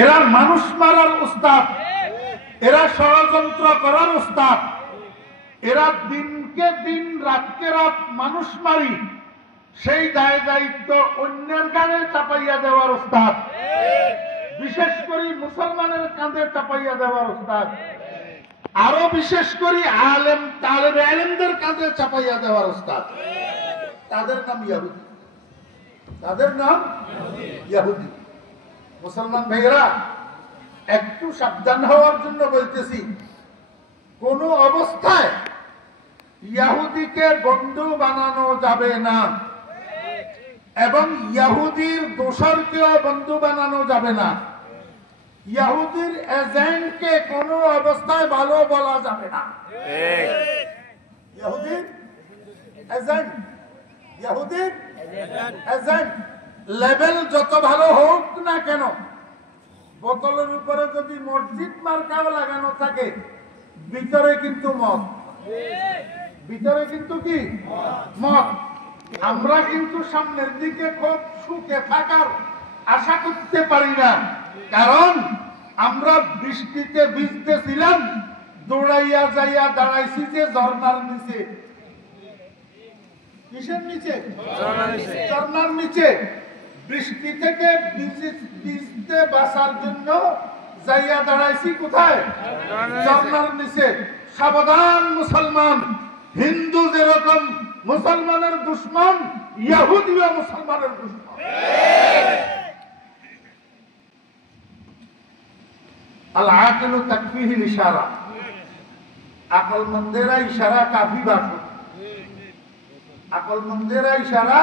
এরা মানুষ মারার উস্তাদ, এরা ষড়যন্ত্র করার উস্তাদ, এরা দিনকে দিন রাতকে রাত মানুষ মারি সেই দায় দায়িত্ব অন্যের গানে চাপাইয়া দেওয়ার উস্তাদ, বিশেষ করে মুসলমানের কাঁধে চাপাইয়া দেওয়ার উস্তাদ, আরো বিশেষ করে আলেম তালেবে আলেমদের কাঁধে চাপাইয়া দেওয়ার উস্তাদ। তাদের নাম ইহুদি, তাদের নাম ইহুদি। মুসলমান ভাইয়েরা, একটু সাবধান হওয়ার জন্য বলতেছি, কোন অবস্থায় ইহুদিকে বন্ধু বানানো যাবে না এবং ইহুদির দোসরকেও বন্ধু বানানো যাবে না। ইহুদির এজেন্টকে কোন অবস্থায় ভালো বলা যাবে না। ইহুদির এজেন্ট, ইহুদির এজেন্ট লেভেল যত ভালো হোক না কেন, বোতলের উপরে যদি মসজিদ মার্কাও লাগানো থাকে, ভিতরে কিন্তু মদ, ভিতরে কিন্তু কি মদ। আমরা কিন্তু সামনের দিকে খুব সুখে থাকার আশা করতে পারি না, কারণ আমরা বৃষ্টিতে ভিজতেছিলাম, দৌড়াইয়া যাইয়া দাঁড়াইছি যে ঝর্ণার নিচে। কিসের নিচে? ঝর্ণার নিচে। বৃষ্টি থেকে ভিজতে বাঁচার জন্য যাইয়া দাঁড়াইছি কোথায়? ঝর্ণার নিচে। সাবধান মুসলমান, হিন্দু যেরকম মুসলমানের দুশ্মন, ইহুদিও মুসলমানের দুশ্মন। আল আকলু তাকফিহিল ইশারা, আকলমন্দেরা ইশারা কাফি বাসন, আকলমন্দেরা ইশারা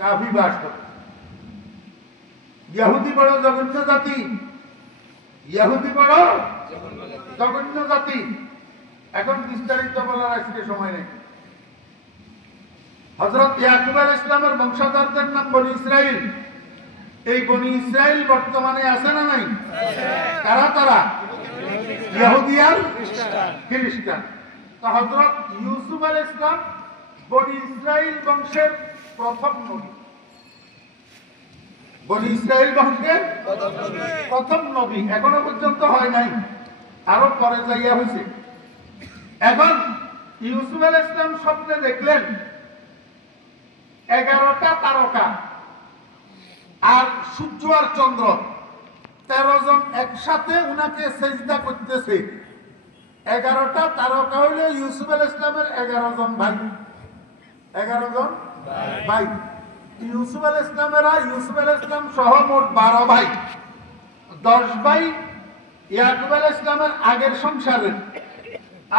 কাফি বাসন। ইহুদি বড় জঘন্য জাতি, ইহুদি বড় জঘন্য জাতি। এখন বিস্তারিত বলার আজকে সময় নেই। হযরত ইয়াকুব আলাইহিস সালামের বংশধরদের নাম বনি ইসরাইল। এই বনি ইসরাইল বর্তমানে আছে না নাই? কারা তারা? ইহুদি আর খ্রিস্টান। তো হযরত ইউসুফ আলাইহিস সালাম বনি ইসরাইল বংশের প্রথম নবী, বনি ইসরাইল বংশের প্রথম নবী। এখনো পর্যন্ত হয় নাই, আরো পরে যাইয়া হয়েছে। এখন ইউসুফ আলাইহিস সালাম স্বপ্নে দেখলেন 11টা তারকা আর সূর্য আর চন্দ্র, 13 জন একসাথে উনাকে সেজদা করতেছে। 11টা তারকা হইল ইউসুফ আলাইহিস সালামের 11 জন ভাই, 11 জন ভাই। ইউসুফ আলাইহিস সালামেরা, ইউসুফ আলাইহিস সালাম সহ মোট 12 ভাই। 10 ভাই ইয়াকুব আলাইহিস সালামের আগের সংসারের,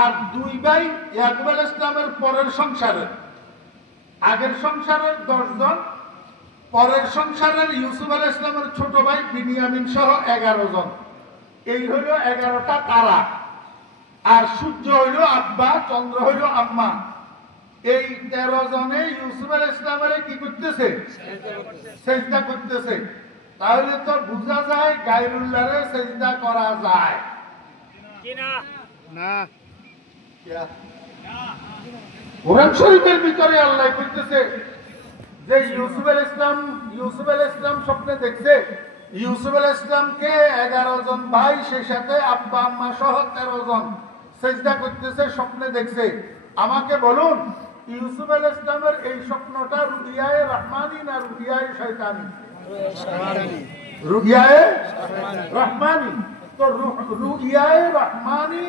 আর 2 ভাই ইয়াকুব আলাইহিস সালামের পরের সংসারের। আগের সংসারের 10 জন, পরের সংসারের ইউসুফ আলাইহিস সালামের ছোট ভাই বিনিয়ামিন সহ 11 জন। এই হইল 11টা তারা। আর সূর্য হইল আব্বা, চন্দ্র হইল আম্মা। এই 13 জনে ইউসুফ আলাইহিস সালামের কি করতেছে? সেজদা করতেছে। তাহলে তো বোঝা যায় গায়রুল্লাহরে সেজদা করা যায় কি না? না। কোরআন শরীফের ভিতরে আল্লাহ কইতেছে যে ইউসুফ আলাইহিস সালাম স্বপ্নে দেখছে ইউসুফ আলাইহিস সালামকে 11 জন ভাই, সেই সাথে আব্বা আম্মা সহ 13 জন সেজদা করতেছে, স্বপ্নে দেখছে। আমাকে বলুন, ইউসুফ আলাইহিস সালামের এই স্বপ্নটা রুইয়ায়ে রহমানি না রুইয়ায়ে শয়তানি? রুইয়ায়ে রহমানি। তো রুইয়ায়ে রহমানি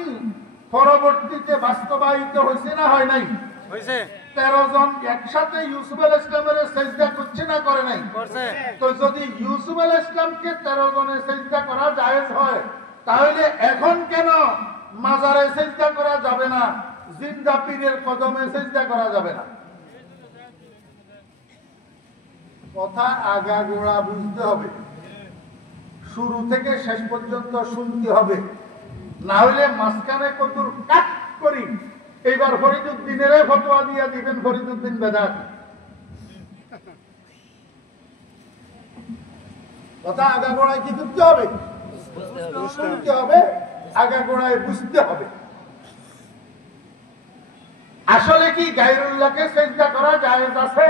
পরবর্তীতে বাস্তবায়িত হয়েছে না হয় নাই? হয়েছে। 13 জন একসাথে ইউসুফ আলাইহিস সালামের সেজদা করছে না করে নাই? করছে। তো যদি ইউসুফ আলাইহিস সালামকে 13 জনের সেজদা করা জায়েজ হয়, তাহলে এখন কেন মাজারে সেজদা করা যাবে না, জিন্দা পীরের কদমে সেজদা করা যাবে না? কথা আগাগোড়া বুঝতে হবে, শুরু থেকে শেষ পর্যন্ত শুনতে হবে, না হলে মাঝখানে কতর কাট করি। এইবার ফরিদুদ্দিনের ফতোয়া দিয়ে দিবেন ফরিদুদ্দিন বেদাত। কথা আগাগোড়ায় কি করতে হবে? শুনতে হবে, আগাগোড়ায় বুঝতে হবে। আসলে কি গায়রুল্লাহকে সেজদা করা জায়েজ আছে?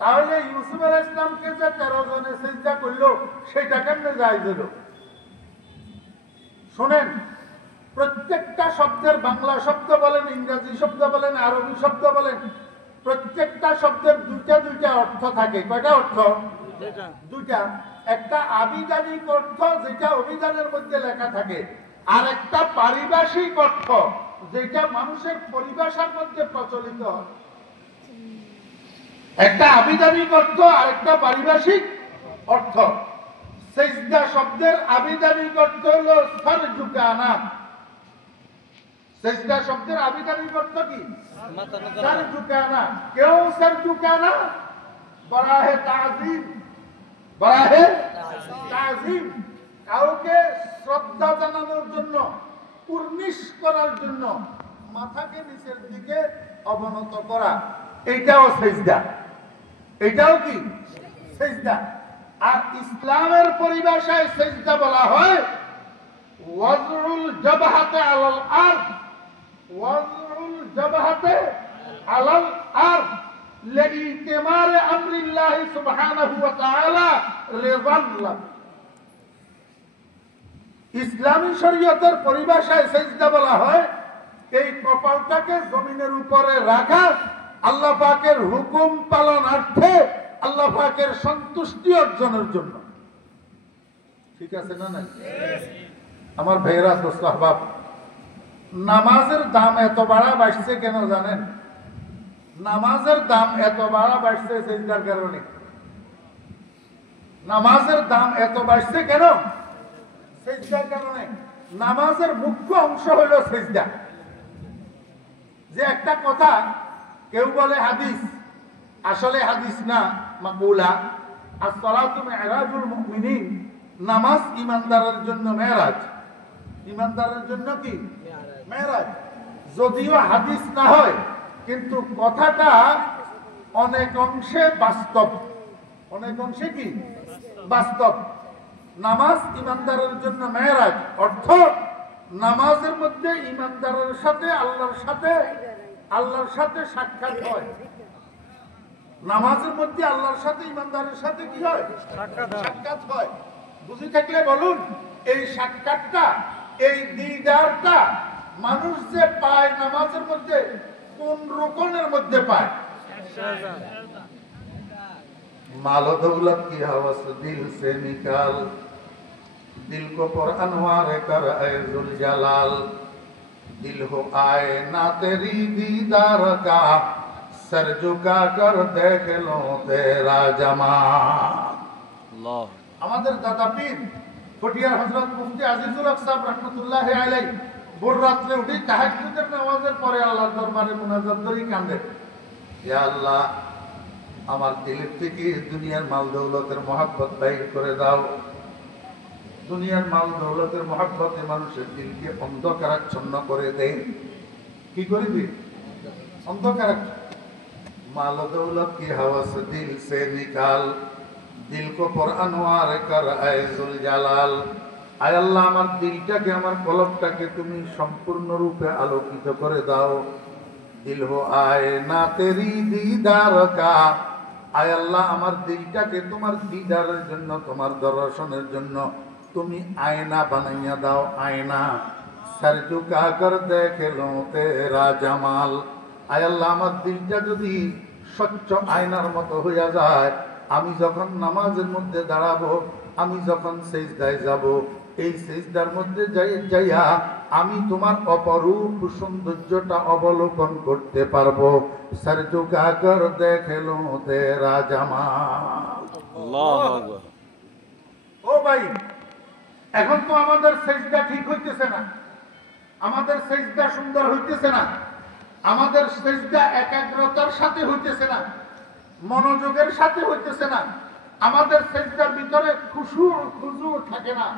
তাহলে ইউসুফ আলাইহিস সালামকে যে 13 জনে সেজদা হইল, সেটা কেমনে জায়েজ হইল? শোনেন, প্রত্যেকটা শব্দের বাংলা শব্দ বলেন, ইংরেজি শব্দ বলেন, আরবি শব্দ বলেন, প্রত্যেকটা শব্দের দুইটা অর্থ থাকে। কয়টা অর্থ? দুইটা। একটা আবিধানিক অর্থ, যেটা অভিধানের মধ্যে লেখা থাকে, আর একটা পারিভাষিক অর্থ, যেটা মানুষের পরিভাষার মধ্যে প্রচলিত হয়। একটা আবিধানিক অর্থ আর একটা পারিভাষিক অর্থ। সেজদা শব্দের আবিধানিক অর্থ হলো সারজুকানা। সেজদা শব্দের আবিধানিক অর্থ কি? সারজুকানা। কেউ সারজুকানা বরাহে তাজিম, বরাহে তাজিম, কাউকে শ্রদ্ধা জানানোর জন্য, কুর্নিশ করার জন্য মাথাকে নিচের দিকে অবনত করা, এইটাও সেজদা। এটাও কি? সেজদা। আর ইসলামের পরিভাষায় সেজদা বলা হয় ওয়াজউল জাবহাতে আলাল আরদ, ওয়াজউল জাবহাতে আলাল আরদ লিইতিমার আমরিল্লাহ সুবহানাহু ওয়া তাআলা রিযাল্লাহ। ইসলামী শরীয়তের পরিভাষায় সেজদা বলা হয় এই কপালটাকে জমিনের উপরে রাখা, আল্লাহ পাকের হুকুম পালনার্থে, আল্লাহ পাকের সন্তুষ্টি অর্জনের জন্য। ঠিক আছে না? না আমার ভাইয়েরা, দোস্ত আহবাব, নামাজের দাম এত বাড়া বাড়ছে কেন জানেন? নামাজের দাম এত বাড়া বাড়ছে সেজদার কারণে। নামাজের দাম এত বাড়ছে কেন? সেজদার কারণে। নামাজের মুখ্য অংশ হলো সেজদা। যে একটা কথা কেউ বলে হাদিস, আসলে হাদিস না, মাকুলা। as-salatu mi'rajul mu'minin, নামাজ ইমানদারের জন্য মেরাজ। ইমানদারের জন্য কি? মেরাজ। যদিও হাদিস না হয়, কিন্তু কথাটা অনেক অংশে বাস্তব। অনেক অংশে কি? বাস্তব। নামাজ ইমানদারের জন্য মেরাজ, অর্থ নামাজের মধ্যে ইমানদারের সাথে আল্লাহর সাথে সাক্ষাৎ হয়। নামাজের মধ্যে আল্লাহর সাথে ইমানদারের সাথে কি হয়? সাক্ষাৎ হয়। বুঝে থাকলে বলুন, এই সাক্ষাৎটা, এই দিদারটা মানুষ যে পায় নামাজের মধ্যে, কোন রুকনের মধ্যে পায়? माल दौलत की हवस दिल से निकाल, दिल को पर अनवार कर ऐ जुल जलाल, दिल हो आए ना तेरी दीदार का, सर झुका कर देख लो तेरा जमाल। আমাদের দাদা পীর ফটিয়ার হযরত মুফতি আজিজুল হক সাহেব রাহমাতুল্লাহি আলাইহি ভোর রাতে উঠে তাহাজ্জুদের নামাজের পরে আল্লাহর দরবারে মুনাজাত করি কাঁদে, ইয়া আল্লাহ, আমার দিলের থেকে দুনিয়ার মাল দৌলতের মহব্বত বাইর করে দাও। দুনিয়ার মাল দৌলতের মহব্বতে মানুষের দিলকে অন্ধকারাচ্ছন্ন করে দেয়। কি করে দিই? অন্ধকার। মাল দৌলত কি হাওয়াস দিল সে নিকাল, দিল কো পর আনোয়ার কর আয় জুল জালাল। আয় আল্লাহ, আমার দিলটাকে, আমার কলবটাকে তুমি সম্পূর্ণরূপে আলোকিত করে দাও। দিল হো আয় না তেরি দিদার কা, আয় আল্লাহ, আমার দিলটাকে তোমার দিদারের জন্য, তোমার দর্শনের জন্য তুমি আয়না বানাইয়া দাও। আয়না সর ঝুকা কর দেখে লো তেরা জামাল। আয় আল্লাহ, আমার দিলটা যদি স্বচ্ছ আয়নার মতো হইয়া যায়, আমি যখন নামাজের মধ্যে দাঁড়াবো, আমি যখন সেজদায় যাব, এই সেজদার মধ্যে যাইয়া আমি তোমার অপরূপ সৌন্দর্যটা অবলোকন করতে পারবো। সর ঝুকা কর দেখে লো তেরা জামাল। আল্লাহু আকবার। ও ভাই, এখন তো আমাদের সেজদা ঠিক হইতেছে না, আমাদের সেজদা সুন্দর হইতেছে না, আমাদের সেজদা একাগ্রতার সাথে হইতেছে না, মনোযোগের সাথে হইতেছে না, আমাদের সেজদার ভিতরে খুশু থাকে না,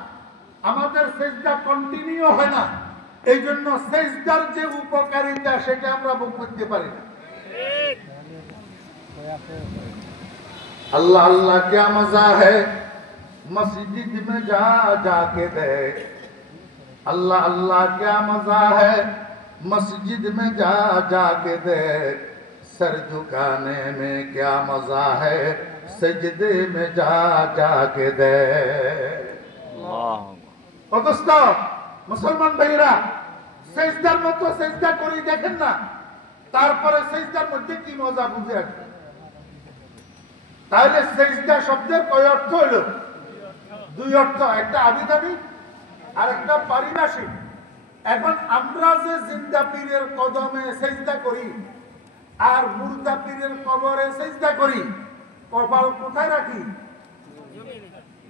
আমাদের সেজদা কন্টিনিউ হয় না। এই জন্য সেজদার যে উপকারিতা সেটা আমরা ভোগ করতে পারি না। अल्लाह अल्लाह क्या मजा है मस्जिद में जा जाके देख, अल्लाह अल्लाह क्या मजा है मस्जिद में जा जाके देख, सर झुकाने में क्या मजा है সেজদে মে যা যাকে দে। অথচ মুসলমান ভাইরা সেজদার মতো সেজদা করি দেখেন না, তারপরে সেজদার মধ্যে কি মজা বুঝে আসবে। তাহলে সেজদা শব্দের কয় অর্থ হইল? দুই অর্থ, একটা আবিধানিক আর একটা পারিভাষিক। এখন আমরা যে জিন্দা পীরের কদমে সেজদা করি আর মুর্দা পীরের কবরে সেজদা করি, কপাল কোথায় রাখি?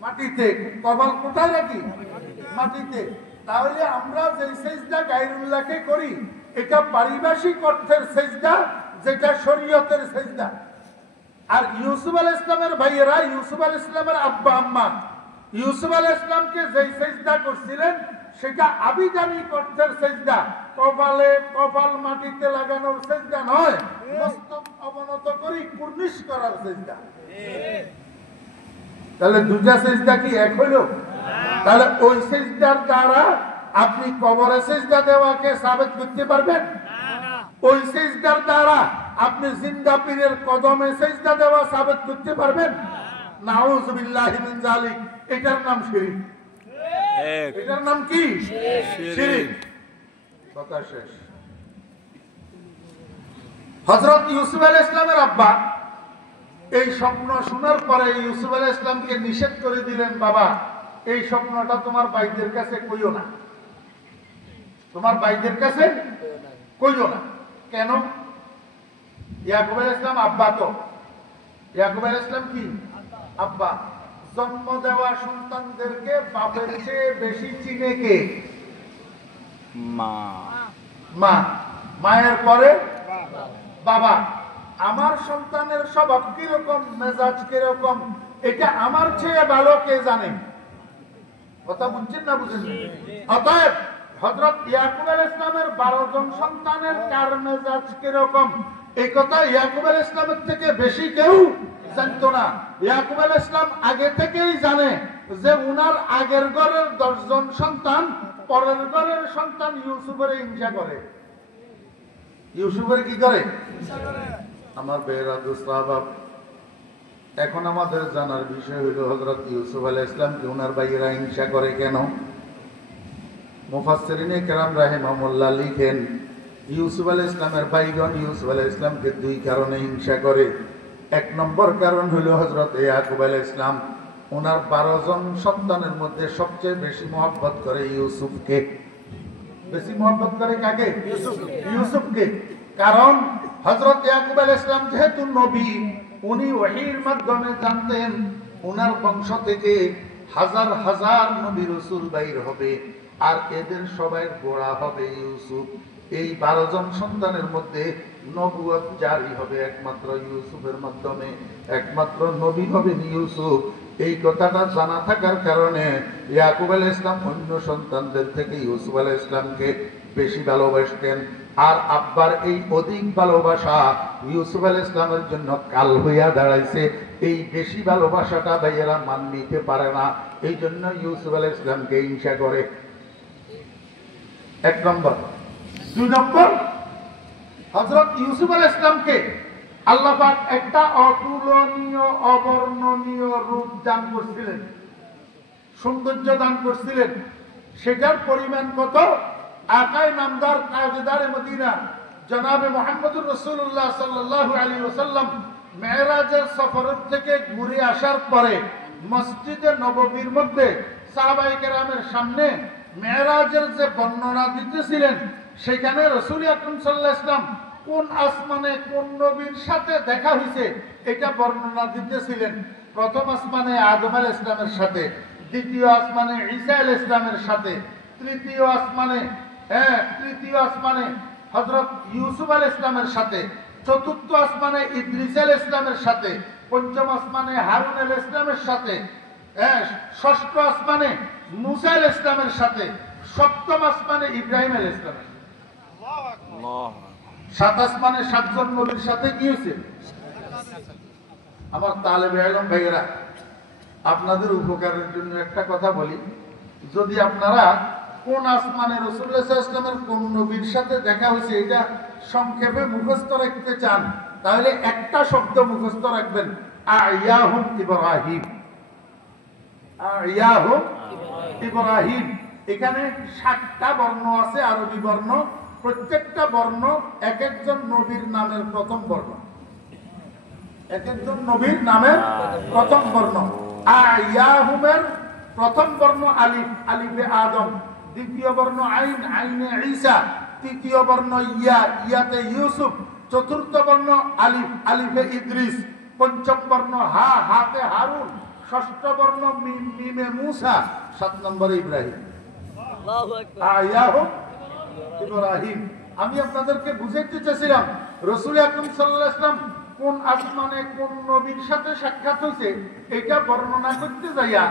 মাটিতে। কপাল কোথায় রাখি? মাটিতে। তাহলে আমরা যে সেজদা গায়রুল্লাহকে করি এটা পারিভাষিক অর্থের সেজদা, যেটা শরীয়তের সেজদা। আর ইউসুফ আলাইহিস ইসলামের ভাইয়েরা, ইউসুফ আলাইহিস ইসলামের আব্বা আম্মা ইউসুফ আলাইহিস ইসলামকে যে সেজদা করছিলেন সেটা আবিধানিক অর্থের সেজদা, কপালে কপাল মাটিতে লাগানোর সেজদা নয়, মস্তক অবনত করি কুর্নিশ করার সেজদা। তাহলে দুটা সেজদা কি এক হইল? তাহলে ওই সেজদার দ্বারা আপনি কবরে সেজদা দেওয়াকে সাবেত করতে পারবেন? ওই সেজদার দ্বারা আপনি জিন্দা পীরের কদমে সেজদা দেওয়া সাবেত করতে পারবেন? নাউযুবিল্লাহি মিন যালিক। এটার নাম শিরক। এটার নাম কি? শিরক। কথা শেষ। হযরত ইউসুফ আলাইহিস সালামের আব্বা এই স্বপ্ন শোনার পরে ইউসুফ আলাইহিস সালামকে নিষেধ করে দিলেন, বাবা এই স্বপ্নটা তোমার ভাইদের কাছে কইও না, তোমার ভাইদের কাছে কইও না। কেন? ইয়াকুব আলাইহিস সালাম আব্বা, তো ইয়াকুব আলাইহিস সালাম কি আব্বা। জন্ম দেওয়া সন্তানদেরকে বাপের চেয়ে বেশি চিনে কে? মা। মা। মায়ের পরে বাবা। আমার সন্তানের স্বভাব কিরকম, মেজাজ কিরকম, এটা আমার চেয়ে ভালো কে জানে? কথা বুঝছেন না বুঝেন? অতএব হযরত ইয়াকুব আলাইহিস সালামের 12 জন সন্তানের কার মেজাজ কিরকম এই কথা ইয়াকুব আলাইহিস সালামের থেকে বেশি কেউ জানতো না। ইয়াকুব আলাইহিস সালাম আগে থেকেই জানে যে উনার আগের ঘরের 10 জন সন্তান পরের ঘরের সন্তান ইউসুফের হিংসা করে। ইউসুফের কি করে? আমার বেরাদুস সাহাব, এখন আমাদের জানার বিষয় হইল হযরত ইউসুফ আলাইহিস সালামকে উনার ভাইয়েরা হিংসা করে কেন? মুফাসসিরিনে কেরাম রাহিমাহুল্লাহ লিখেন, ইউসুফ আলাইহিস সালামের ভাইগণ ইউসুফ আলাইহিস সালামকে দুই কারণে হিংসা করে। এক নম্বর কারণ হলো হযরত ইয়াকুব আলাইহিস সালাম ওনার 12 জন সন্তানের মধ্যে সবচেয়ে বেশি মহব্বত করে ইউসুফকে। বেশি মহব্বত করে কাকে? ইউসুফকে। কারণ হযরত ইয়াকুব আলাইহিস সালাম যেহেতু নবী, উনি ওহীর মাধ্যমে জানতেন ওনার বংশ থেকে হাজার হাজার নবী রাসূল বাইর হবে, আর এদের সবাই গোড়া হবে ইউসুফ। এই 12 জন সন্তানের মধ্যে নবুয়ত জারি হবে একমাত্র ইউসুফের মাধ্যমে, একমাত্র নবী হবেন ইউসুফ। এই কথাটা জানা থাকার কারণে ইয়াকুব আলাইহিস সালাম অন্য সন্তানদের থেকে ইউসুফ আলাইহিস সালামকে বেশি ভালোবাসতেন। আর আব্বার এই অধিক ভালোবাসা ইউসুফ আলাইহিস সালামের জন্য কাল হইয়া দাঁড়াইছে। এই বেশি ভালোবাসাটা ভাইয়েরা মান নিতে পারে না, এই জন্য ইউসুফ আলাইহিস সালামকে হিংসা করে। এক নম্বর। দুই নম্বর, হযরত ইউসুফ আলাইহিস সালামকে আল্লাহ পাক একটা অতুলনীয় অবর্ণনীয় রূপ দান করছিলেন, সৌন্দর্য দান করছিলেন। সেটার পরিমাণ কত? আকায়ে নামদার তাজদারে মদিনা জনাবে মুহাম্মদুর রাসূলুল্লাহ সাল্লাল্লাহু আলাইহি ওয়াসাল্লাম মেরাজের সফর থেকে ঘুরে আসার পরে মসজিদে নববীর মধ্যে সাহাবায়ে কেরামের সামনে মেরাজের যে বর্ণনা দিতেছিলেন, সেখানে রাসূল আকরাম সাল্লাল্লাহু আলাইহি ওয়াসাল্লাম কোন আসমানে কোন নবীর সাথে দেখা হয়েছে এটা বর্ণনা দিতেছিলেন। প্রথম আসমানে আদম আলাইহিস সালামের সাথে, দ্বিতীয় আসমানে ঈসা আলাইহিস সালামের সাথে, তৃতীয় আসমানে হযরত ইউসুফ আলাইহিস সালামের সাথে, চতুর্থ আসমানে ইদ্রিস আলাইহিস সালামের সাথে, পঞ্চম আসমানে হারুন আলাইহিস সালামের সাথে, ষষ্ঠ আসমানে মুসা আলাইহিস সালামের সাথে, সপ্তম আসমানে ইব্রাহিম আলাইহিস সালামের সাথে। আল্লাহ। 7 আসমানে 7 জন নবীর সাথে কি হয়েছে? আমার তালেবে ইলম ভাইয়েরা, আপনাদের উপকারের জন্য একটা কথা বলি, যদি আপনারা কোন আসমানে রাসূলুল্লাহ সাল্লাল্লাহু আলাইহি ওয়াসাল্লামের কোন নবীর সাথে দেখা হয়েছে এটা সংক্ষেপে মুখস্থ রাখতে চান, তাহলে একটা শব্দ মুখস্থ রাখবেন, আয়াহুম ইব্রাহিম, আয়াহুম ইব্রাহিম। এখানে 7টা বর্ণ আছে, আরবি বর্ণ। প্রত্যেকটা বর্ণ এক একজন নবীর নামের প্রথম বর্ণ, এক একজন নবীর নামের প্রথম বর্ণ। আয়াহুমের প্রথম বর্ণ আলিফ, আলিফে আদম। দ্বিতীয় বর্ণ আইন, আইনে ঈসা। তৃতীয় বর্ণ ইয়া, ইয়াতে ইউসুফ। চতুর্থ বর্ণ আলিফ, আলিফে ইদ্রিস। পঞ্চম বর্ণ হা, হাতে হারুন। ষষ্ঠ বর্ণ মিম, মিমে মূসা। 7 নম্বরে ইব্রাহিম। আয়াহুম ইব্রাহিম। আমি আপনাদেরকে বুঝাইতে চেয়েছিলাম রাসূল আকরাম সাল্লাল্লাহু আলাইহি ওয়াসাল্লাম কোন আসমানে কোন নবীর সাথে সাক্ষাৎ হয়েছে এটা বর্ণনা করতে যাইয়া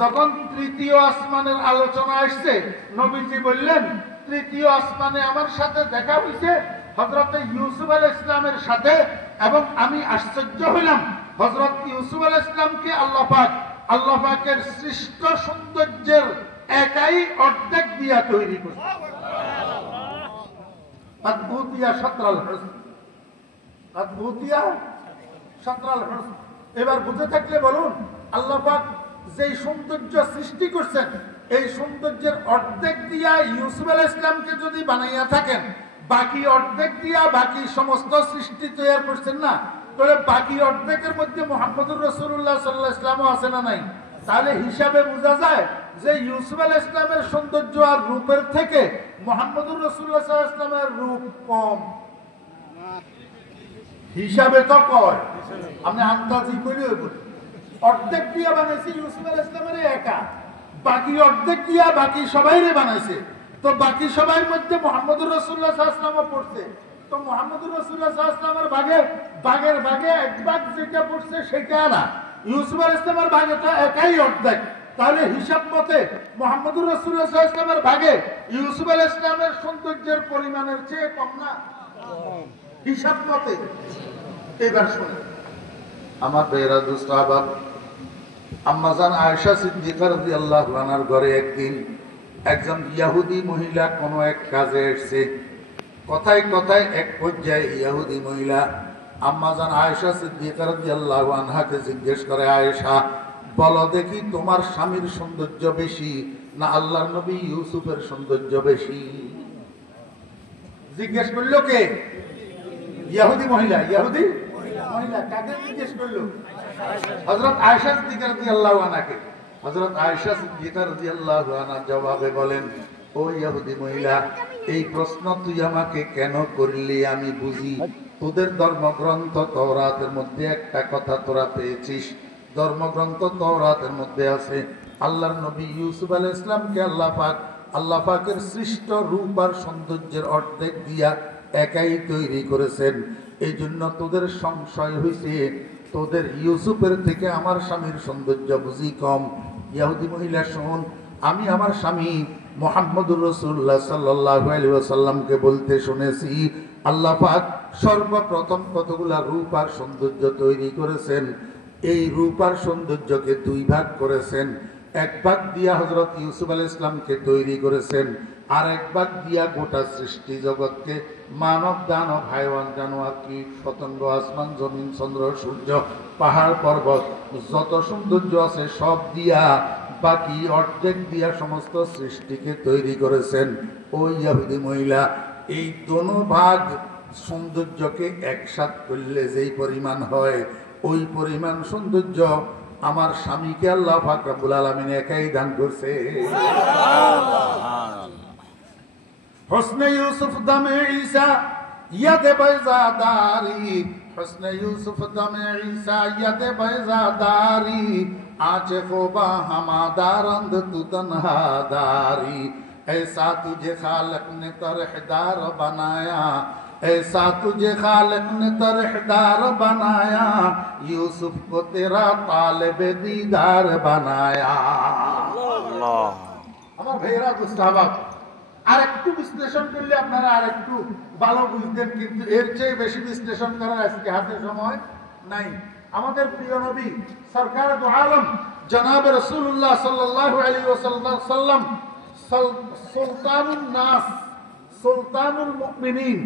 যখন তৃতীয় আসমানের আলোচনা আসছে, নবীজি বললেন তৃতীয় আসমানে আমার সাথে দেখা হয়েছে হযরত ইউসুফ আলাইহিস সালামের সাথে, এবং আমি আশ্চর্য হইলাম হযরত ইউসুফ আলাইহিস সালামকে আল্লাহ পাকের সৃষ্ট সৌন্দর্যের একাই অর্ধেক দিয়া তৈরি করছে। আদভুতিয়া শাতরাল হুসন, আদভুতিয়া শাতরাল হুসন। এবার বুঝে থাকলে বলুন, আল্লাহ পাক যেই সৌন্দর্য সৃষ্টি করছেন, এই সৌন্দর্যের অর্ধেক দিয়া ইউসুফ আলাইহিস সালামকে যদি বানাইয়া থাকেন, বাকি অর্ধেক দিয়া বাকি সমস্ত সৃষ্টি তৈরি করছেন না, তাহলে বাকি অর্ধেকের মধ্যে মুহাম্মদুর রাসূলুল্লাহ সাল্লাল্লাহু আলাইহি ওয়াসাল্লাম আছে না নাই? তাহলে হিসাবে বোঝা যায় যে ইউসুফ আলাইহিস সালামের সৌন্দর্য আর রূপের থেকে মুহাম্মদুর রাসূলুল্লাহ সাল্লাল্লাহু আলাইহি ওয়াসাল্লামের রূপ কম। হিসাবে তো কয়, আমি আন্দাজি করি অর্ধেক দিয়া বানাইছে ইউসুফ আলাইহিস সালামের একা, বাকি অর্ধেক দিয়া বাকি সবাইরে বানাইছে। তো বাকি সবার মধ্যে মুহাম্মদুর রাসূলুল্লাহ সাল্লাল্লাহু আলাইহি ওয়াসাল্লাম পড়ছে। তো মুহাম্মদুর রাসূলুল্লাহ সাল্লাল্লাহু আলাইহি ওয়াসাল্লামের ভাগে এক ভাগ যেটা পড়ছে সেটা না, ইউসুফ আলাইহিস সালামের ভাগেটা একাই অর্ধেক। তাহলে হিসাব মতে মুহাম্মদুর রাসূলুল্লাহ সাল্লাল্লাহু আলাইহি ওয়াসাল্লামের ভাগে ইউসুফ আলাইহিস সালামের সৌন্দর্যের পরিমাণের চেয়ে কম না, হিসাব মতে। এবার শুনুন আমার বেরা দোস্ত আহবাব, আম্মা জান আয়েশা সিদ্দিকা রাদিয়াল্লাহু আনহার ঘরে একদিন একজন ইহুদি মহিলা কোনো এক কাজে এসেছে। কথায় কথায় এক পর্যায়ে ইহুদি মহিলা আম্মা জান আয়েশা সিদ্দিকা রাদিয়াল্লাহু আনহাকে জিজ্ঞেস করে, আয়েশা বলো দেখি তোমার স্বামীর সৌন্দর্য বেশি না আল্লাহর নবী ইউসুফের সৌন্দর্য বেশি? জিজ্ঞেস করলো কে? ইহুদি মহিলা। ইহুদি মহিলা কাকে জিজ্ঞেস করলো? হযরত আয়েশা সিদ্দিকা রাদিয়াল্লাহু আনহাকে। হযরত আয়েশা সিদ্দিকা রাদিয়াল্লাহু আনহা জবাবে বলেন, ও ইহুদি মহিলা, এই প্রশ্ন তুই আমাকে কেন করলি? আমি বুঝি তোদের ধর্মগ্রন্থ তাওরাতের মধ্যে একটা কথা তোরা পেয়েছিস। ধর্মগ্রন্থ তাওরাতের মধ্যে আছে আল্লাহর নবী ইউসুফ আলাইহিস সালামকে আল্লাহ পাকের সৃষ্ট রূপ আর সৌন্দর্যের অর্ধেক দিয়া একাই তৈরি করেছেন। এই জন্য তোদের সংশয় হয়েছে তোদের ইউসুফের থেকে আমার স্বামীর সৌন্দর্য বুঝি কম। ইহুদি মহিলা, শোন, আমি আমার স্বামী মুহাম্মদুর রাসূলুল্লাহ সাল্লাল্লাহু আলাইহি ওয়াসাল্লামকে বলতে শুনেছি আল্লাহ পাক সর্বপ্রথম কতগুলা রূপ আর সৌন্দর্য তৈরি করেছেন। এই রূপ আর সৌন্দর্যকে 2 ভাগ করেছেন। এক ভাগ দিয়া হযরত ইউসুফ আলাইহিস সালামকে তৈরি করেছেন, আর এক ভাগ দিয়া গোটা সৃষ্টি জগৎকে, মানব দানব হাইওয়ান জানোয়ার কীট পতঙ্গ আসমান জমিন চন্দ্র সূর্য পাহাড় পর্বত যত সৌন্দর্য আছে সব দিয়া বাকি অর্ধেক দিয়া সমস্ত সৃষ্টিকে তৈরি করেছেন। ওই ইহুদি মহিলা এই দোনো ভাগ সৌন্দর্যকে একসাথ করলে যেই পরিমাণ হয়, ওই পরিমাণ সৌন্দর্য আমার স্বামীকে আল্লাহ পাক রব্বুল আলামিন একাই দান করছে। হুসনে ইউসুফ দামে ঈসা ইয়াদে বাইজাদারি, হুসনে ইউসুফ দামে ঈসা ইয়াদে বাইজাদারি, आँचे खोबा हमादारंद तू तन्हादारी, ऐसा तुझे खालिक ने तरहदार बनाया, ऐसा तुझे खालिक ने तरहदार बनाया, यूसुफ को तेरा तालिबे दीदार बनाया। আমার ভাইরা দুস্তাহাবাব, আর একটু বিশ্লেষণ করলে আপনারা আর একটু ভালো বুঝতেন, কিন্তু এর চেয়ে বেশি বিশ্লেষণ করার আজকে হাতে সময় নাই। আমাদের প্রিয় নবী সরকার দু আলম জনাব রাসূলুল্লাহ সাল্লাল্লাহু আলাইহি ওয়াসাল্লাম সুলতানুন নাস, সুলতানুল মুমিনিন,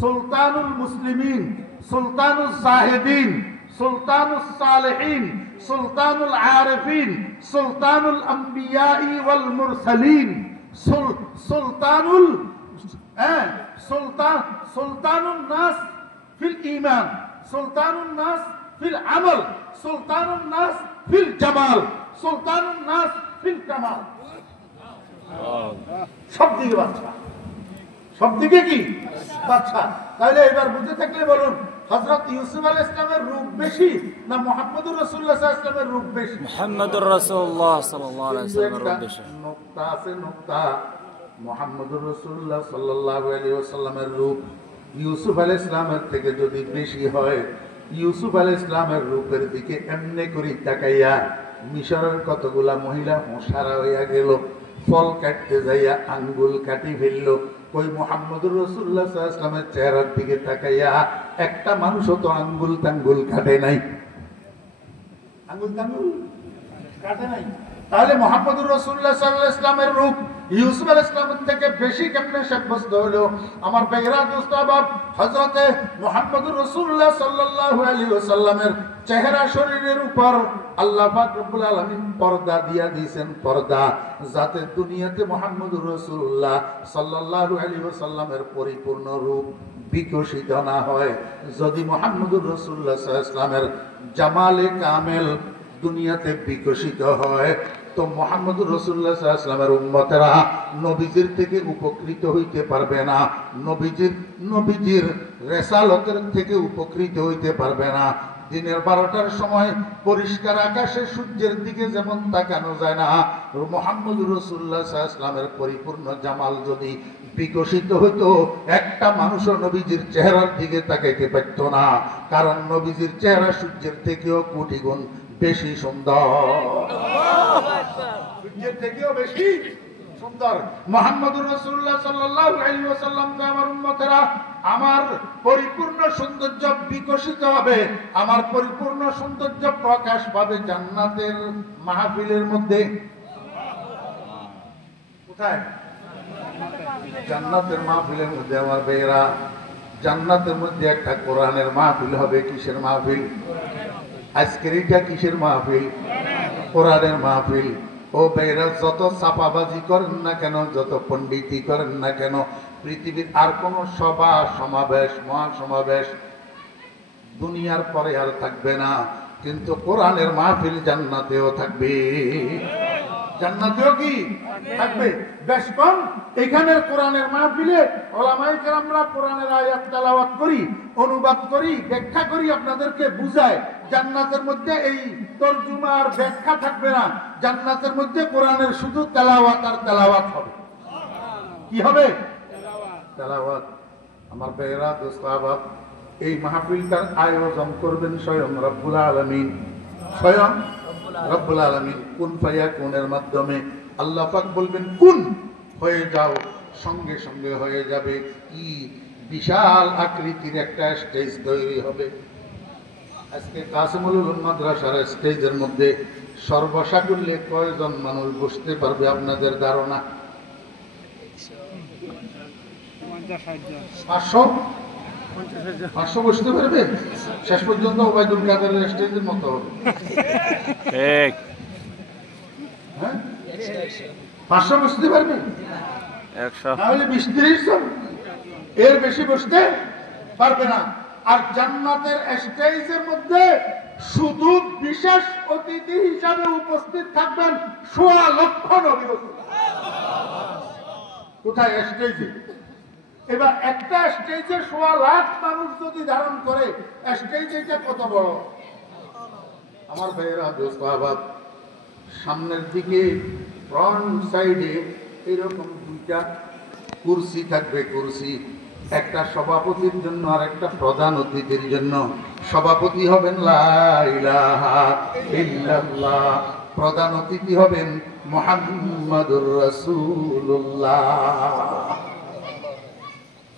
সুলতানুল মুসলিমিন, সুলতানুল জাহিদিন, সুলতানুস সালেহিন, সুলতানুল আরিফিন, সুলতানুল আম্বিয়াই ওয়াল মুরসালিন, সুলতানুল সুলতানুন নাস ফিল ঈমান, সুলতানুন নাস ফিল আমল, সুলতানুন নাস ফিল জামাল, সুলতানুন নাস ফিল কামাল। সব দিকে বাদশা, সব দিকে কি বাদশা। তাহলে এবার বুঝে থাকলে বলুন, হযরত ইউসুফ আলাইহিস সালামের রূপ বেশি না মুহাম্মদুর রাসূলুল্লাহ সাল্লাল্লাহু আলাইহি ওয়াসাল্লামের রূপ বেশি? মুহাম্মদুর রাসূলুল্লাহ সাল্লাল্লাহু আলাইহি ওয়াসাল্লামের রূপ বেশি। নুকতা আছে, নুকতা। মুহাম্মদুর রাসূলুল্লাহ সাল্লাল্লাহু আলাইহি ওয়াসাল্লামের রূপ ইউসুফ আলাইহিস সালামের থেকে যদি বেশি হয়, ইউসুফ আলাইহিস সালামের রূপের দিকে এমনি করে তাকাইয়া মিশরের কতগুলা মহিলা হোঁসারা হইয়া গেল, ফল কাটতে যাইয়া আঙ্গুল কাটি ফেললো। ওই মুহাম্মদুর রাসূলুল্লাহ সাল্লাল্লাহু আলাইহি ওয়াসাল্লামের চেহারার দিকে তাকাইয়া একটা মানুষও তো আঙ্গুল টাঙ্গুল কাটে নাই, আঙ্গুল টাঙ্গুল কাটে নাই। তাহলে মুহাম্মদুর রাসূলুল্লাহ সাল্লাল্লাহু আলাইহি ওয়াসাল্লামের রূপ ইউসুফ আলাইহিস সালামের থেকে বেশি কেমনে সাব্যস্ত হলো? আমার ভাইরা দোস্ত বাপ, হযরতে মুহাম্মদুর রাসূলুল্লাহ সাল্লাল্লাহু আলাইহি ওয়াসাল্লামের চেহারা শরীরের উপর আল্লাহ পাক রব্বুল আলামিন পর্দা দিয়া দিয়েছেন, পর্দা, যাতে দুনিয়াতে মুহাম্মদুর রাসূলুল্লাহ সাল্লাল্লাহু আলাইহি ওয়াসাল্লামের পরিপূর্ণ রূপ বিকশিত না হয়। যদি মুহাম্মদুর রাসূলুল্লাহ সাল্লাল্লাহু আলাইহি ওয়াসাল্লামের জামালে কামেল দুনিয়াতে বিকশিত হয়, তো মুহাম্মদুর রাসূলুল্লাহ সাল্লাল্লাহু আলাইহি ওয়াসাল্লামের উম্মতেরা নবীজির থেকে উপকৃত হইতে পারবে না, নবীজির রিসালাতের থেকে উপকৃত হইতে পারবে না। দিনের 12টার সময় পরিষ্কার আকাশে সূর্যের দিকে যেমন তাকানো যায় না, মুহাম্মদুর রাসূলুল্লাহ সাল্লাল্লাহু আলাইহি ওয়াসাল্লামের পরিপূর্ণ জামাল যদি বিকশিত হইতো, একটা মানুষও নবীজির চেহারার দিকে তাকাইতে পারত না, কারণ নবীজির চেহারা সূর্যের থেকেও কোটি গুণ বেশি সুন্দর, সূর্যের থেকেও বেশি সুন্দর। মুহাম্মদুর রাসূলুল্লাহ সাল্লাল্লাহু আলাইহি ওয়াসাল্লাম, আমার উম্মতেরা, আমার পরিপূর্ণ সৌন্দর্য বিকশিত হবে, আমার পরিপূর্ণ সৌন্দর্য প্রকাশ পাবে জান্নাতের মাহফিলের মধ্যে। কোথায়? জান্নাতের মাহফিলের মধ্যে। আমার ভাইয়েরা, জান্নাতের মধ্যে একটা কোরআনের মাহফিল হবে। কিসের মাহফিল? আজকের এটা কিসের মাহফিল? কোরআনের মাহফিল। ও ভাইয়েরা, যত চাপাবাজি করেন না কেন, যত পণ্ডিতি করেন না কেন, পৃথিবীর আর কোন সভা সমাবেশ মহাসমাবেশ দুনিয়ার পরে আর থাকবে না, কিন্তু কোরআনের মাহফিল জান্নাতেও থাকবে, জান্নাতেও কি থাকবে। বেশ কম এখানের কোরআনের মাহফিলে ওলামায়ে কেরামরা কোরআনের আয়াত তেলাওয়াত করি, অনুবাদ করি, ব্যাখ্যা করি, আপনাদেরকে বুঝায়। জান্নাতের মধ্যে এই তরজমা আর ব্যাখ্যা থাকবে না, জান্নাতের মধ্যে কোরআনের শুধু তেলাওয়াত আর তেলাওয়াত হবে। কি হবে? তেলাওয়াত। আমার ভাইয়েরা, দোস্ত আহবাব, এই মাহফিলটার আয়োজন করবেন স্বয়ং রব্বুল আলামিন, স্বয়ং রব্বুল আলামিন। কুন ফায়াকুনের মাধ্যমে আল্লাহ পাক বলবেন কুন, হয়ে যাও, সঙ্গে সঙ্গে হয়ে যাবে। কি বিশাল আকৃতির একটা স্টেজ তৈরি হবে। আজকে কাসিমুল উলুম মাদ্রাসার স্টেজের মধ্যে সর্বসাকুল্যে কয়জন মানুষ বসতে পারবে আপনাদের ধারণা? 500 বসতে পারবে? শেষ পর্যন্ত ওবায়দুল কাদেরের স্টেজের মতো হবে। ঠিক। হ্যাঁ, 500 বসতে পারবে? 100 তাহলে 20-30 জন, এর বেশি বসতে পারবে না। আর জান্নাতের স্টেজের মধ্যে শুধু বিশেষ অতিথি হিসাবে উপস্থিত থাকবেন 1.5 লক্ষ নবী রাসূল। কোথায়? স্টেজে। এবার একটা স্টেজে 1.5 লাখ মানুষ যদি ধারণ করে, স্টেজটা কত বড়? আমার ভাইয়েরা, দোস্ত আহবাব, সামনের দিকে ফ্রন্ট সাইডে এরকম 2টা কুরসি থাকবে। কুরসি, একটা সভাপতির জন্য আর একটা প্রধান অতিথির জন্য। সভাপতি হবেন লা ইলাহা ইল্লাল্লাহ, প্রধান অতিথি হবেন মুহাম্মাদুর রাসূলুল্লাহ।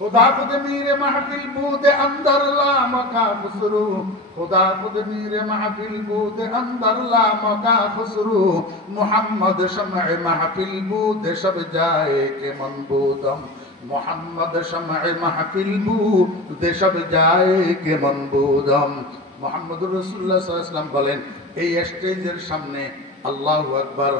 खुदा खुद मेरे महफिल बूद अंदर ला मका खुसरू, खुदा खुद मेरे महफिल बूद अंदर ला मका खुसरू, मोहम्मद शम्अ महफिल बूद सब जाए के मनबूदम, मोहम्मद शम्अ महफिल बूद सब जाए के मनबूदम। মুহাম্মদুর রাসূলুল্লাহ সাল্লাল্লাহু আলাইহি ওয়াসাল্লাম বলেন, এই স্টেজের সামনে আল্লাহু আকবার,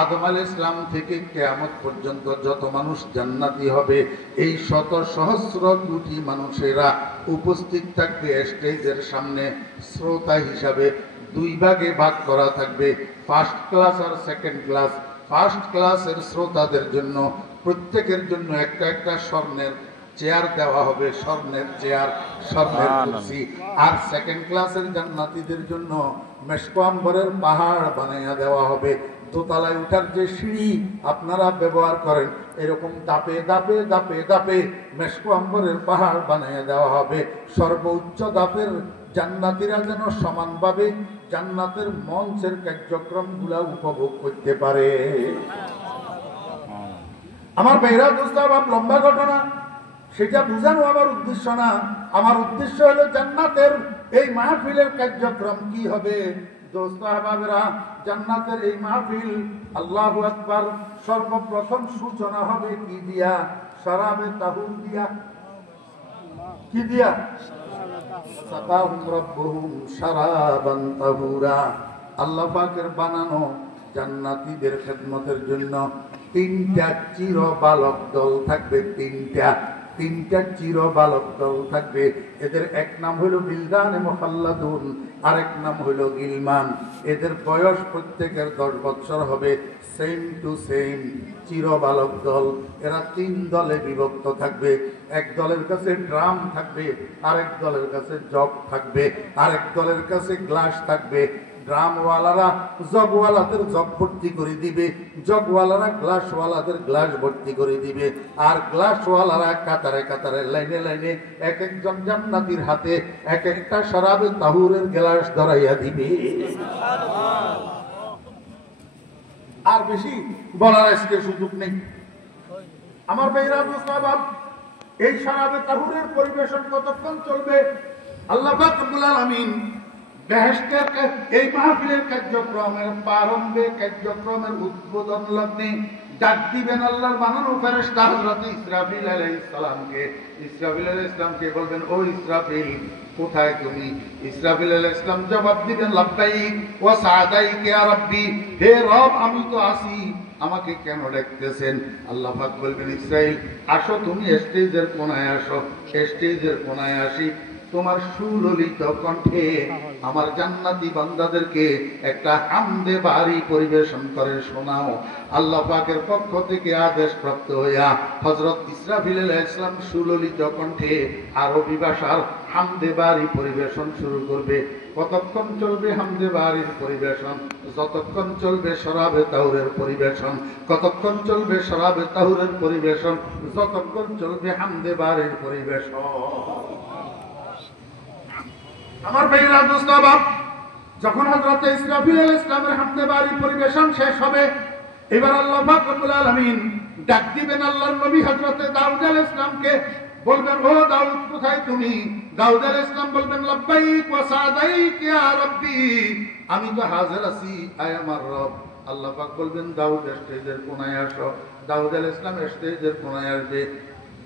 আদম আলাইহিস সালাম থেকে কিয়ামত পর্যন্ত যত মানুষ জান্নাতি হবে, এই শত সহস্র কোটি মানুষেরা উপস্থিত থাকবে স্টেজের সামনে। শ্রোতা হিসাবে দুই ভাগে ভাগ করা থাকবে, ফার্স্ট ক্লাস আর সেকেন্ড ক্লাস। ফার্স্ট ক্লাসের শ্রোতাদের জন্য প্রত্যেকের জন্য একটা একটা স্বর্ণের চেয়ার দেওয়া হবে, স্বর্ণের চেয়ার, স্বর্ণের কুরসি। আর সেকেন্ড ক্লাসের জান্নাতীদের জন্য মেশক আম্বরের পাহাড় বানাইয়া দেওয়া হবে। দোতলায় উঠার যে সিঁড়ি আপনারা ব্যবহার করেন, এরকম দাপে দাপে দাপে দাপে মেশক আম্বরের পাহাড় বানাইয়া দেওয়া হবে। সর্বোচ্চ দাপের জান্নাতীরা যেন সমানভাবে জান্নাতের মঞ্চের কার্যক্রমগুলা উপভোগ করতে পারে। আমার বেহরা দোস্ত, লম্বা ঘটনা, সেটা বুঝানো আমার উদ্দেশ্য না। আমার উদ্দেশ্য হলো জান্নাতের এই মাহফিলের কার্যক্রম কি হবে। দোস্ত আহবাবেরা, জান্নাতের এই মাহফিল, আল্লাহু আকবার, সর্বপ্রথম সূচনা হবে কি দিয়া? শরাবে তাহুর দিয়া। কি দিয়া? সাকাহুম রাব্বুহুম শারাবান তাহুরা। আল্লাহ পাকের বানানো জান্নাতীদের খেদমতের জন্য তিনটা চির বালক দল থাকবে। তিনটা চির বালক দল থাকবে। এদের এক নাম হলো বিলদানে মুখাল্লাদুন, আরেক নাম হলো গিলমান। এদের বয়স প্রত্যেকের 10 বছর হবে। সেম টু সেম চির বালক দল। এরা 3 দলে বিভক্ত থাকবে। এক দলের কাছে ড্রাম থাকবে, আরেক দলের কাছে জগ থাকবে, আরেক দলের কাছে গ্লাস থাকবে। ড্রামওয়ালারা জগওয়ালাদের জগ ভর্তি করে দিবে, জগওয়ালারা গ্লাসওয়ালাদের গ্লাস ভর্তি করে দিবে। আর গ্লাসওয়ালারা কাতারে কাতারে লাইনে লাইনে এক একজন জান্নাতীর হাতে এক একটা শরাবে তাহুরের গ্লাস ধরাইয়া দিবে। আর বেশি বলার আজকে সুযোগ নেই। আমার ভাইরা মুস্তাহাব, এই শরাবে তাহুরের পরিবেশন কতক্ষণ চলবে? আল্লাহ পাক রব্বুল আলামিন বেহেশতের এই মাহফিলের কার্যক্রমের প্রারম্ভে, কার্যক্রমের উদ্বোধন লগ্নে ডাক দিবেন আল্লাহর বানানো ফেরেশতা হযরত ইসরাফিল আলাইহিস সালামকে। ইসরাফিল আলাইহিস সালামকে বলবেন, ও ইসরাফিল, কোথায় তুমি? ইসরাফিল আলাইহিস সালাম জবাব দিবেন, লাব্বাইক ওয়া সাআদাইক ইয়া রাব্বি, হে রব, আমি তো আছি, আমাকে কেন ডাকতেছেন? আল্লাহ পাক বলবেন, ইসরাইল, আসো, তুমি স্টেজের কোনায় আসো। স্টেজের কোনায় আসি, তোমার সুললিত কণ্ঠে আমার জান্নাতি বান্দাদেরকে একটা হামদে বাড়ি পরিবেশন করে শোনাও। আল্লাহ পাকের পক্ষ থেকে আদেশ প্রাপ্ত হইয়া হযরত ইসরাফিল আলাইহিস সালাম সুললিত কণ্ঠে আরবি ভাষার হামদে বাড়ি পরিবেশন শুরু করবে। কতক্ষণ চলবে হামদে বাড়ির পরিবেশন? যতক্ষণ চলবে শরাবে তাহুরের পরিবেশন। কতক্ষণ চলবে শরাবে তাহুরের পরিবেশন? যতক্ষণ চলবে হামদে বাড়ির পরিবেশন। আমার ভাইরা মুস্তাহাব, যখন হযরত ইসরাফিল আলাইহিস সালামের হামদে বাড়ি পরিবেশন শেষ হবে, এবার আল্লাহ পাক রব্বুল আলামিন ডাক দিবেন আল্লাহর নবী হযরত দাউদ আলাইহিস সালামকে। বলবেন, ও দাউদ, কোথায় তুমি? দাউদ আলাইহিস সালাম বলবেন, লাব্বাইক ওয়া সাআদাইক ইয়া রাব্বি, আমি তো হাজির আছি, আয় আমার রব। আল্লাহ পাক বলবেন, দাউদ স্টেজের কোনায় আসো। দাউদ আলাইহিস সালাম স্টেজের কোনায় আসবে।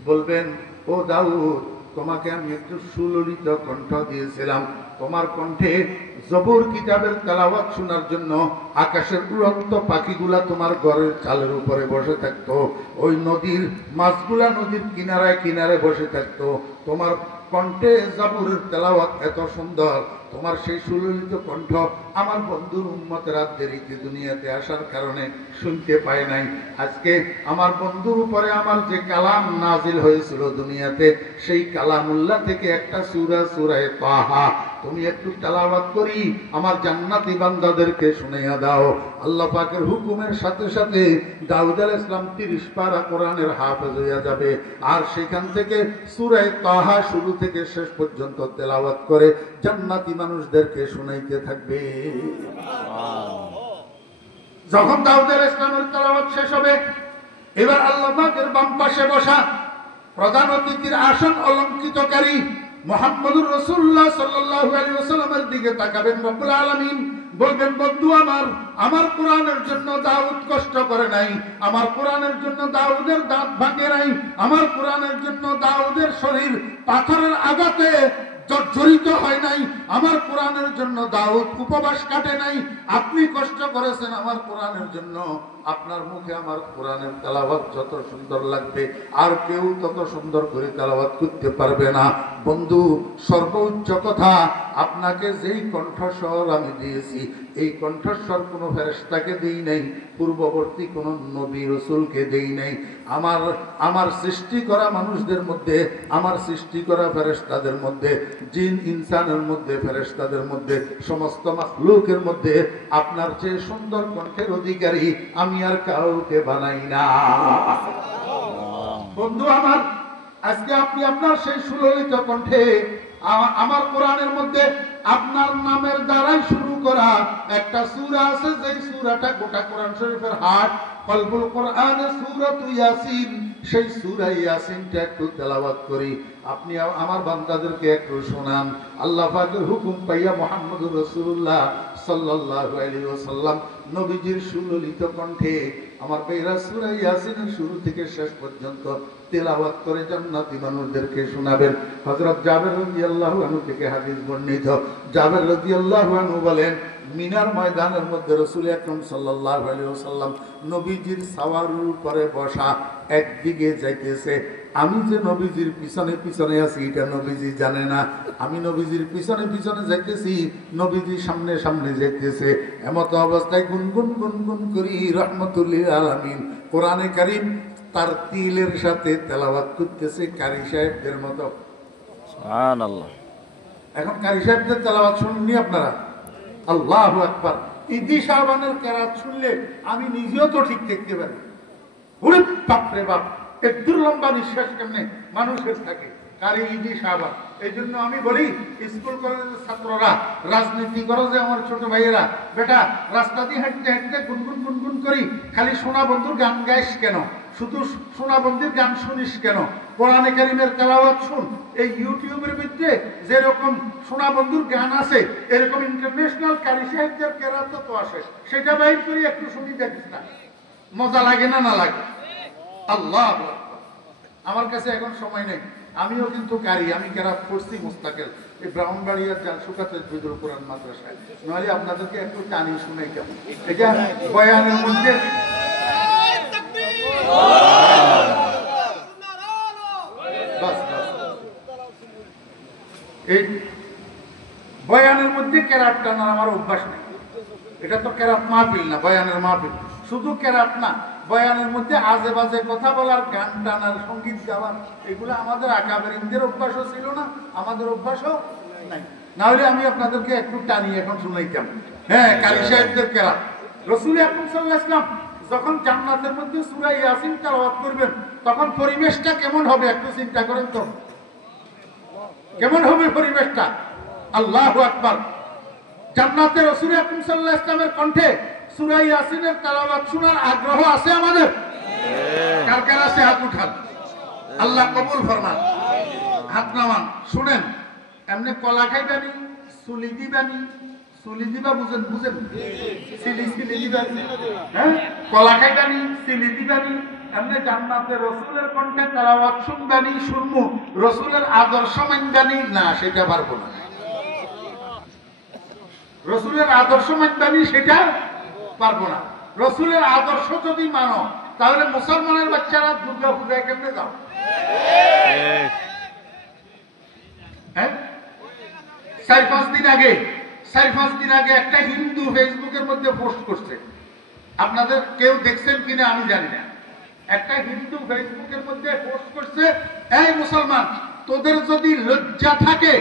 বলবেন, ও দাউদ, তোমাকে আমি একটু সুললিত কণ্ঠ দিয়েছিলাম, তোমার কণ্ঠে জবুর কিতাবের তেলাওয়াত শোনার জন্য আকাশের উড়ন্ত পাখিগুলা তোমার ঘরের চালের উপরে বসে থাকতো, ওই নদীর মাছগুলা নদীর কিনারায় কিনারে বসে থাকতো। তোমার কণ্ঠে জবুরের তেলাওয়াত এত সুন্দর, তোমার সেই সুললিত কণ্ঠ আমার বন্ধুর উম্মতেরা দেরিতে দুনিয়াতে আসার কারণে শুনতে পায় নাই। আজকে আমার বন্ধুর উপরে আমার যে কালাম নাজিল হয়েছিল দুনিয়াতে, সেই কালামুল্লাহ থেকে একটা সূরা, সূরা তাহা, তুমি একটু তেলাওয়াত করি আমার জান্নাতি বান্দাদেরকে শুনাইয়া দাও। আল্লাহ পাকের হুকুমের সাথে সাথে দাউদ আলাইহিস সালাম 30 পারা কোরআনের হাফেজ হইয়া যাবে। আর সেখান থেকে সূরা তাহা শুরু থেকে শেষ পর্যন্ত তেলাওয়াত করে জান্নাতি মানুষদেরকে শুনাইতে থাকবে। যখন দাউদ আলাইহিস সালামের তেলাওয়াত শেষ হবে, এবার আল্লাহ পাকের বাম পাশে বসা প্রধান অতিথির আসন অলঙ্কৃতকারী মুহাম্মদুর রাসূলুল্লাহ সাল্লাল্লাহু আলাইহি ওয়াসাল্লামের দিকে তাকাবেন রব্বুল আলামিন। বলবেন, বন্ধু আমার কোরআনের জন্য দাউদ কষ্ট করে নাই, আমার কোরআনের জন্য দাউদের দাঁত ভাঙে নাই, আমার কোরআনের জন্য দাউদের শরীর পাথরের আঘাতে জর্জরিত হয় নাই, আমার কোরআনের জন্য দাউদ উপবাস কাটে নাই, আপনি কষ্ট করেছেন আমার কোরআনের জন্য। আপনার মুখে আমার কোরআনের তেলাওয়াত যত সুন্দর লাগবে আর কেউ তত সুন্দর করে তেলাওয়াত করতে পারবে না। বন্ধু, সর্বোচ্চ কথা, আপনাকে যেই কণ্ঠস্বর আমি দিয়েছি এই কণ্ঠস্বর কোনো ফেরেশতাকে দেই নাই, পূর্ববর্তী কোনো নবী রাসূলকে দেই নাই। আমার সৃষ্টি করা মানুষদের মধ্যে, আমার সৃষ্টি করা ফেরেশতাদের মধ্যে, জিন ইনসানের মধ্যে, ফেরেশতাদের মধ্যে, সমস্ত মাখলুকের মধ্যে আপনার যে সুন্দর কণ্ঠের অধিকারী আমি আর কাউকে বানাই না। বন্ধু আমার, আজকে আপনি আপনার সেই সুললিত কণ্ঠে আমার কোরআনের মধ্যে আপনার নামের দ্বারাই শুরু করা একটা সূরা আছে, যেই সূরাটা গোটা কোরআন শরীফের হাট, কলবুল কোরআনে সূরাতু ইয়াসিন। সেই সূরা ইয়াসিনটা একটু তেলাওয়াত করি, আপনি আমার বান্দাদেরকে একটু শোনান। আল্লাহ পাকের হুকুম পাইয়া মুহাম্মদুর রাসূলুল্লাহ সাল্লাল্লাহু আলাইহি ওয়াসাল্লাম নবীজির সুললিত কণ্ঠে আমার ভাইরা সূরা ইয়াসিনের শুরু থেকে শেষ পর্যন্ত তেলাওয়াত করে জান্নাতি মানুষদেরকে শোনাবেন। হযরত জাবের রাদিয়াল্লাহু আনহু থেকে হাদিস বর্ণিত, জাবের রাদিয়াল্লাহু আনহু বলেন, মিনার ময়দানের মধ্যে রাসূল আকরাম সাল্লাল্লাহু আলাইহি ওয়াসাল্লাম নবীজির সাওয়ারের উপরে বসা, একদিকে যাইতেছে। আমি যে নবীজির পিছনে পিছনে আছি এটা নবীজি জানে না, আমি নবীজির পিছনে পিছনে যাইতেছি, নবীজি সামনে সামনে যাইতেছে। এমত অবস্থায় গুনগুন গুনগুন করি রাহমাতুল লিল আলামিন কোরআনে কারীম তার তিলের সাথে তেলাওয়াত করতেছে কারি সাহেবদের মতো। সুবহানাল্লাহ। এখন কারি সাহেবদের তেলাওয়াত শুননি আপনারা? আল্লাহু আকবার। ঈদি শাবানের কেরাত শুনলে আমি নিজেও তো ঠিক দেখতে পারি। ওরে বাপ রে বাপ, একদম লম্বা নিঃশ্বাস কেমনে মানুষের থাকে কারি ঈদি শাবান। এই জন্য আমি বলি, স্কুল কলেজের ছাত্ররা, রাজনীতি করো যে আমার ছোট ভাইয়েরা, বেটা রাস্তা দিয়ে হাঁটতে হাঁটতে গুনগুন গুনগুন করি খালি সোনা বন্ধুর গান গাইস কেন, শুধু সোনা বন্ধুর গান শুনিস কেন? কোরআনে কারীমের তেলাওয়াত শুন। এই ইউটিউবের মধ্যে যেরকম সোনা বন্ধুর গান আছে, এরকম ইন্টারন্যাশনাল কারি সাহেবদের কেরাত তো আসে, সেটা বাইর করি একটু শুনি, দেখিস না মজা লাগে না? না লাগে? আল্লাহ আকবার। আমার কাছে এখন সময় নেই, আমিও কিন্তু কারি, আমি কেরাত করছি মুস্তাকিল এই ব্রাহ্মণবাড়িয়ার জালসুকাতে জুদুল কোরআন মাদ্রাসায়। নইলে আপনাদেরকে একটু টানি শুনাই কেমন, এটা বয়ানের মধ্যে এই বয়ানের মধ্যে কেরাত টানার আমার অভ্যাস নেই। এটা তো কেরাত মাহফিল না, বয়ানের মাহফিল। শুধু কেরাত না, বয়ানের মধ্যে আজে বাজে কথা বলার, গান টানার, সঙ্গীত গাওয়ার, এগুলো আমাদের আকাবেরিনদের অভ্যাসও ছিল না, আমাদের অভ্যাসও নাই। না হলে আমি আপনাদেরকে একটু টানি এখন শুনাইতাম। হ্যাঁ, কারি সাহেবদের কেরাত। রাসূল আকরাম সাল্লাল্লাহু আলাইহি ওয়াসাল্লাম যখন জান্নাতের মধ্যে সূরা ইয়াসিন তেলাওয়াত করবেন, তখন পরিবেশটা কেমন হবে একটু চিন্তা করেন তো। কেমন হবে পরিবেশটা? আল্লাহু আকবার। জান্নাতে রাসূল আকরাম সাল্লাল্লাহু আলাইহি ওয়াসাল্লামের কণ্ঠে সূরা ইয়াসিনের তেলাওয়াত শোনার আগ্রহ আছে আমাদের? কার কার আছে হাত উঠান, আল্লাহ কবুল ফরমান। হাত নামান, শুনেন। এমনি কলা খাইবানি, সুলি দিবানি, সুলি দিবা বুঝেন? বুঝেন? সিলি সিলি দিবানি, হ্যাঁ, কলা খাইবানি, সিলি দিবানি। এমনি জান্নাতে রাসূলের কণ্ঠে তেলাওয়াত শুনবানি, শুনমু। রাসূলের আদর্শ মানবানি না, সেটা পারবো না। রাসূলের আদর্শ মানবানি, সেটা পারবো না। রাসূলের আদর্শ যদি মানো, তাহলে মুসলমানের বাচ্চারা দুর্গা পূজায় কেমনে যাও? হ্যাঁ, 4-5 দিন আগে একটা হিন্দু ফেসবুকের মধ্যে পোস্ট করছে, আপনাদের কেউ দেখছেন কিনা আমি জানি না। একটা হিন্দু ফেসবুকের মধ্যে পোস্ট করছে, এই মুসলমান, তোদের যদি লজ্জা থাকে,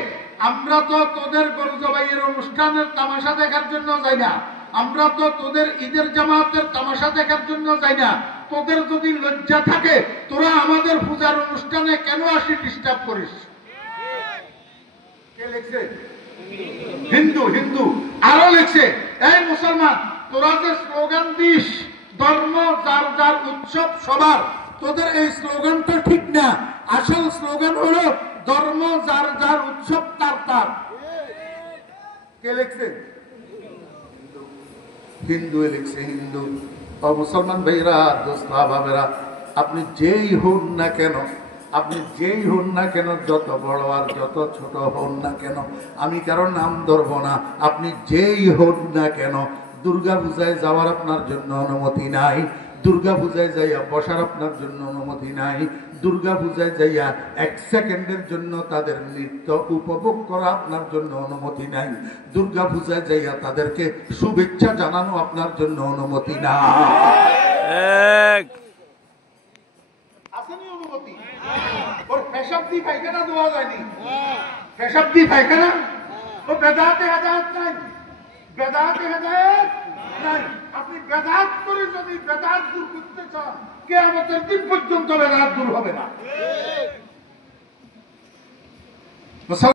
আমরা তো তোদের গরু জবাইয়ের অনুষ্ঠানের তামাশা দেখার জন্য যাই না, আমরা তো তোদের ঈদের জামাতের তামাশা দেখার জন্য যাই না। তোদের যদি লজ্জা থাকে, তোরা আমাদের পূজার অনুষ্ঠানে কেন আসি ডিস্টার্ব করিস? কে লিখছে? হিন্দু। হিন্দু আরো লিখছে, এই মুসলমান, তোরা যে স্লোগান দিস ধর্ম যার যার উৎসব সবার, তোদের এই স্লোগানটা ঠিক না। আসল স্লোগান হলো ধর্ম যার যার উৎসব তার তার। কে লিখছে? হিন্দু লিখছে, হিন্দু। মুসলমান ভাইরা, দোস্তা ভাবেরা, আপনি যেই হন না কেন, আপনি যেই হন না কেন, যত বড় আর যত ছোট হন না কেন, আমি কারো নাম ধরবো না, আপনি যেই হন না কেন, দুর্গা পূজায় যাওয়ার আপনার জন্য অনুমতি নাই, দুর্গা পূজায় যাইয়া বসার আপনার জন্য অনুমতি নাই, দুর্গা পূজায় যাইয়া 1 সেকেন্ডের জন্য তাদের নৃত্য উপভোগ করা আপনার জন্য অনুমতি নাই, দুর্গা পূজায় যাইয়া তাদেরকে শুভেচ্ছা জানানো আপনার জন্য অনুমতি নাই। আসেনি অনুমতি? ওর পেশাব দিয়ে পায়খানা দেওয়া যায়নি, পেশাব দিয়ে পায়খানা, ও বেদাতে হেদায়েত নাই, বেদাতে হেদায়েত নাই। আপনি বেদাত করে যদি বেদাত দূর করতে চান, কিয়ামতের দিন পর্যন্ত বেদাত দূর হবে না।